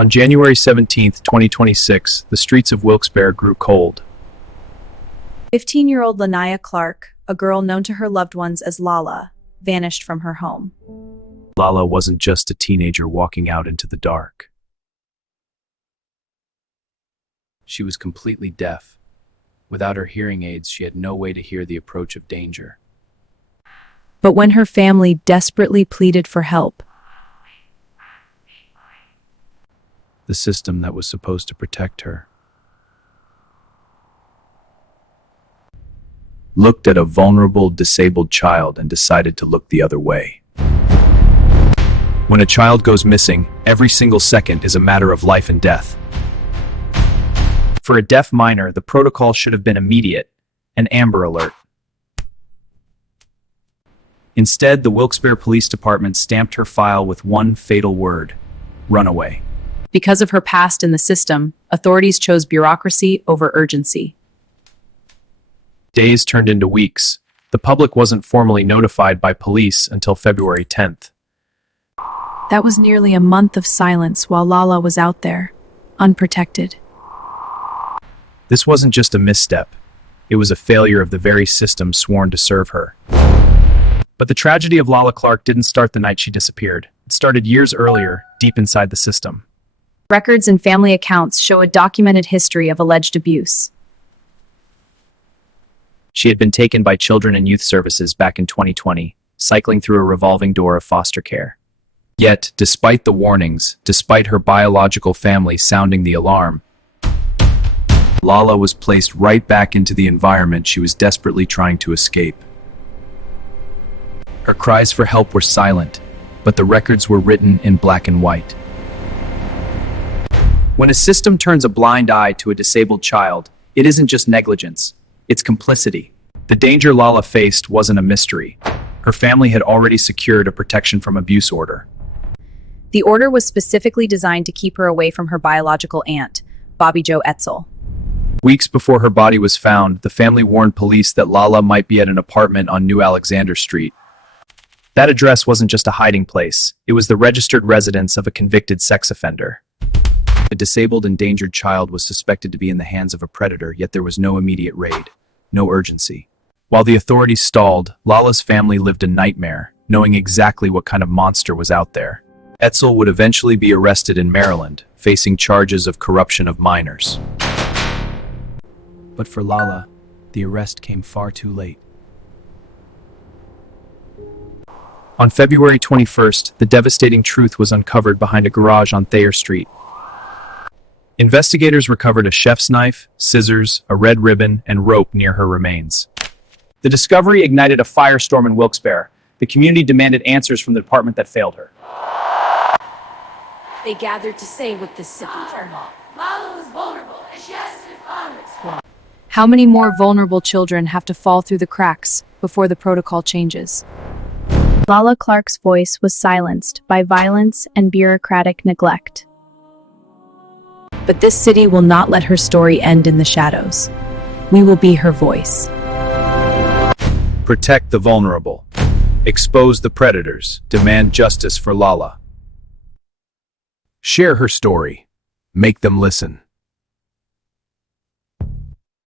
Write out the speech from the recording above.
On January 17, 2026, the streets of Wilkes-Barre grew cold. 15-year-old Niyah Clark, a girl known to her loved ones as Lala, vanished from her home. Lala wasn't just a teenager walking out into the dark. She was completely deaf. Without her hearing aids, she had no way to hear the approach of danger. But when her family desperately pleaded for help, the system that was supposed to protect her looked at a vulnerable, disabled child and decided to look the other way. When a child goes missing, every single second is a matter of life and death. For a deaf minor, the protocol should have been immediate, an Amber Alert. Instead, the Wilkes-Barre Police Department stamped her file with one fatal word: Runaway. because of her past in the system, authorities chose bureaucracy over urgency. Days turned into weeks. The public wasn't formally notified by police until February 10th. That was nearly a month of silence while Lala was out there, unprotected. This wasn't just a misstep. It was a failure of the very system sworn to serve her. But the tragedy of Lala Clark didn't start the night she disappeared. It started years earlier, deep inside the system. Records and family accounts show a documented history of alleged abuse. She had been taken by Children and Youth Services back in 2020, cycling through a revolving door of foster care. Yet, despite the warnings, despite her biological family sounding the alarm, Lala was placed right back into the environment she was desperately trying to escape. Her cries for help were silent, but the records were written in black and white. When a system turns a blind eye to a disabled child, it isn't just negligence, it's complicity. The danger Lala faced wasn't a mystery. Her family had already secured a protection from abuse order. The order was specifically designed to keep her away from her biological aunt, Bobby Jo Etzel. Weeks before her body was found, the family warned police that Lala might be at an apartment on New Alexander Street. That address wasn't just a hiding place. It was the registered residence of a convicted sex offender. A disabled, endangered child was suspected to be in the hands of a predator, yet there was no immediate raid, no urgency. While the authorities stalled, Lala's family lived a nightmare, knowing exactly what kind of monster was out there. Etzel would eventually be arrested in Maryland, facing charges of corruption of minors. But for Lala, the arrest came far too late. On February 21st, the devastating truth was uncovered behind a garage on Thayer Street. Investigators recovered a chef's knife, scissors, a red ribbon, and rope near her remains. The discovery ignited a firestorm in Wilkes-Barre. The community demanded answers from the department that failed her. They gathered to say what the city turned. Lala was vulnerable, and she has to be honored. How many more vulnerable children have to fall through the cracks before the protocol changes? Lala Clark's voice was silenced by violence and bureaucratic neglect. But this city will not let her story end in the shadows. We will be her voice. Protect the vulnerable. Expose the predators. Demand justice for Lala. Share her story. Make them listen.